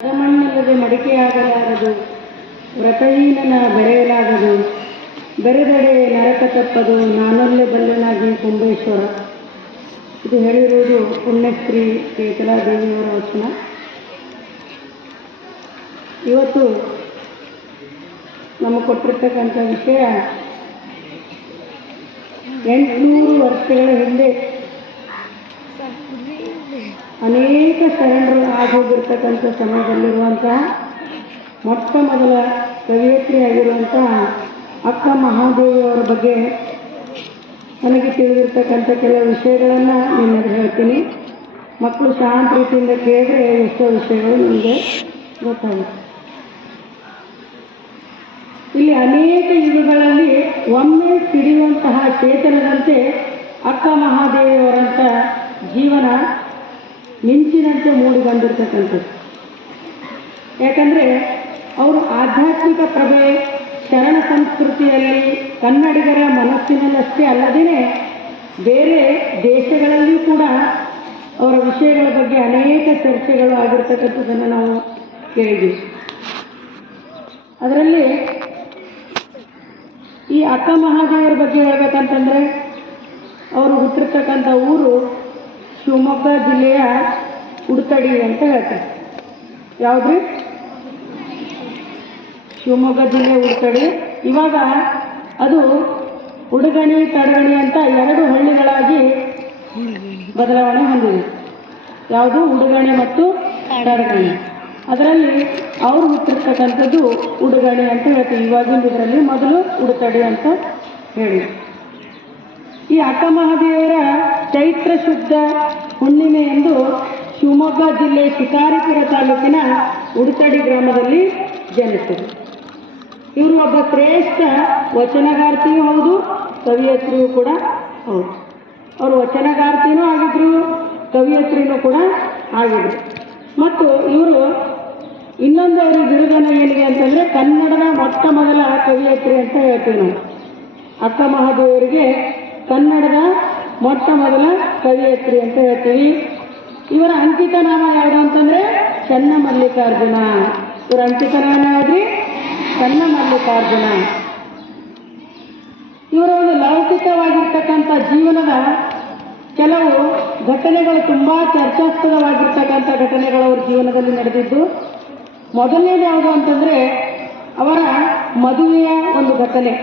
ಮಣ್ಣಲ್ಲದೆ ಮಡಿಕೆಯಾಗಲಾರದು, ವ್ರತಹೀನನ ಬೆರೆಯಲಾಗದು, ಬೆರೆದಡೆ ನರಕ ತಪ್ಪದು, ನಾನಲ್ಲೇ ಬಲ್ಲನಾಗಿ ಕುಂಬೇಶ್ವರ. ಇದು ಹೇಳಿರುವುದು ಪುಣ್ಯಶ್ರೀ ಕೇತಲಾದೇವಿಯವರ ವಚನ. ಇವತ್ತು ನಮಗೆ ಕೊಟ್ಟಿರ್ತಕ್ಕಂಥ ವಿಷಯ 800 ವರ್ಷಗಳ ಹಿಂದೆ ಅನೇಕ ಶರಣರು ಆಗೋಗಿರ್ತಕ್ಕಂಥ ಸಮಯದಲ್ಲಿರುವಂತಹ ಮೊಟ್ಟ ಮೊದಲ ಕವಿಯತ್ರಿಯಾಗಿರುವಂತಹ ಅಕ್ಕ ಮಹಾದೇವಿಯವರ ಬಗ್ಗೆ ನನಗೆ ತಿಳಿದಿರ್ತಕ್ಕಂಥ ಕೆಲವು ವಿಷಯಗಳನ್ನು ನಿಮಗೆ ಹೇಳ್ತೀನಿ. ಮಕ್ಕಳು ಶಾಂತ ರೀತಿಯಿಂದ ಕೇಳಿದ್ರೆ ಎಷ್ಟೋ ವಿಷಯಗಳು ನಿಮಗೆ ಗೊತ್ತಾಗುತ್ತೆ. ಇಲ್ಲಿ ಅನೇಕ ಯುಗಗಳಲ್ಲಿ ಒಮ್ಮೆ ಸಿಡಿಯುವಂತಹ ಚೇತನದಂತೆ ಅಕ್ಕ ಮಹಾದೇವಿಯವರಂಥ ಜೀವನ ಮಿಂಚಿನಂತೆ ಮೂಡಿ ಬಂದಿರತಕ್ಕಂಥದ್ದು. ಯಾಕಂದರೆ ಅವರು ಆಧ್ಯಾತ್ಮಿಕ ಪ್ರಭೆ ಶರಣ ಸಂಸ್ಕೃತಿಯಲ್ಲಿ ಕನ್ನಡಿಗರ ಮನಸ್ಸಿನಲ್ಲಷ್ಟೇ ಅಲ್ಲದೇ ಬೇರೆ ದೇಶಗಳಲ್ಲಿಯೂ ಕೂಡ ಅವರ ವಿಷಯಗಳ ಬಗ್ಗೆ ಅನೇಕ ಚರ್ಚೆಗಳು ಆಗಿರ್ತಕ್ಕಂಥದ್ದನ್ನು ನಾವು ಕೇಳಿದ್ವಿ. ಅದರಲ್ಲಿ ಈ ಅಕ್ಕ ಮಹಾದೇವಿಯರ ಬಗ್ಗೆ ಹೇಳ್ಬೇಕಂತಂದರೆ ಅವರು ಹುಟ್ಟಿರ್ತಕ್ಕಂಥ ಊರು ಶಿವಮೊಗ್ಗ ಜಿಲ್ಲೆಯ ಉಡುತಡಿ ಅಂತ ಹೇಳ್ತಾರೆ. ಯಾವುದು? ಶಿವಮೊಗ್ಗ ಜಿಲ್ಲೆ ಉಡುತಡಿ. ಇವಾಗ ಅದು ಉಡುಗಣಿ ತಡಗಣಿ ಅಂತ 2 ಹಳ್ಳಿಗಳಾಗಿ ಬದಲಾವಣೆ ಹೊಂದಿದೆ. ಯಾವುದು? ಉಡುಗಣಿ ಮತ್ತು ತಡಗಣಿ. ಅದರಲ್ಲಿ ಅವರು ಹುಟ್ಟಿರ್ತಕ್ಕಂಥದ್ದು ಉಡುಗಣಿ ಅಂತ ಹೇಳ್ತೀವಿ. ಇವಾಗಿನ ಇದರಲ್ಲಿ ಮೊದಲು ಉಡುತಡಿ ಅಂತ ಹೇಳಿ. ಈ ಅಕ್ಕ ಮಹಾದೇವರ ಚೈತ್ರ ಶುದ್ಧ ಹುಣ್ಣಿಮೆ ಎಂದು ಶಿವಮೊಗ್ಗ ಜಿಲ್ಲೆ ಶಿಕಾರಿಪುರ ತಾಲೂಕಿನ ಉಡುತಡಿ ಗ್ರಾಮದಲ್ಲಿ ಜನಿಸಿದರು. ಇವರು ಒಬ್ಬ ಶ್ರೇಷ್ಠ ವಚನಗಾರ್ತಿಯೂ ಹೌದು, ಕವಿಯತ್ರಿಯೂ ಕೂಡ ಹೌದು. ಅವರು ವಚನಗಾರ್ತಿನೂ ಆಗಿದ್ರು, ಕವಿಯತ್ರಿನೂ ಕೂಡ ಆಗಿದ್ರು. ಮತ್ತು ಇವರು ಇನ್ನೊಂದು ಅವರ ಬಿರುದನ ಏನಿದೆ ಅಂತಂದರೆ ಕನ್ನಡದ ಮೊಟ್ಟ ಮೊದಲ ಕವಿಯತ್ರಿ ಅಂತ ಹೇಳ್ತೀವಿ ನಾವು. ಅಕ್ಕ ಮಹಾದೇವರಿಗೆ ಕನ್ನಡದ ಮೊಟ್ಟ ಮೊದಲ ಕವಿಯತ್ರಿ ಅಂತ ಹೇಳ್ತೀವಿ. ಇವರ ಅಂಕಿತ ನಾಮ ಯಾವುದು ಅಂತಂದರೆ ಚನ್ನಮಲ್ಲಿಕಾರ್ಜುನ. ಇವರ ಅಂಕಿತ ನಾಮ ಯಾವುದ್ರಿ? ಚನ್ನಮಲ್ಲಿಕಾರ್ಜುನ. ಇವರ ಒಂದು ಲೌಕಿಕವಾಗಿರ್ತಕ್ಕಂಥ ಜೀವನದ ಕೆಲವು ಘಟನೆಗಳು, ತುಂಬ ಚರ್ಚಾಸ್ಪದವಾಗಿರ್ತಕ್ಕಂಥ ಘಟನೆಗಳು ಅವ್ರ ಜೀವನದಲ್ಲಿ ನಡೆದಿದ್ದು. ಮೊದಲನೇದು ಯಾವುದು ಅಂತಂದರೆ ಅವರ ಮದುವೆಯ ಒಂದು ಘಟನೆ.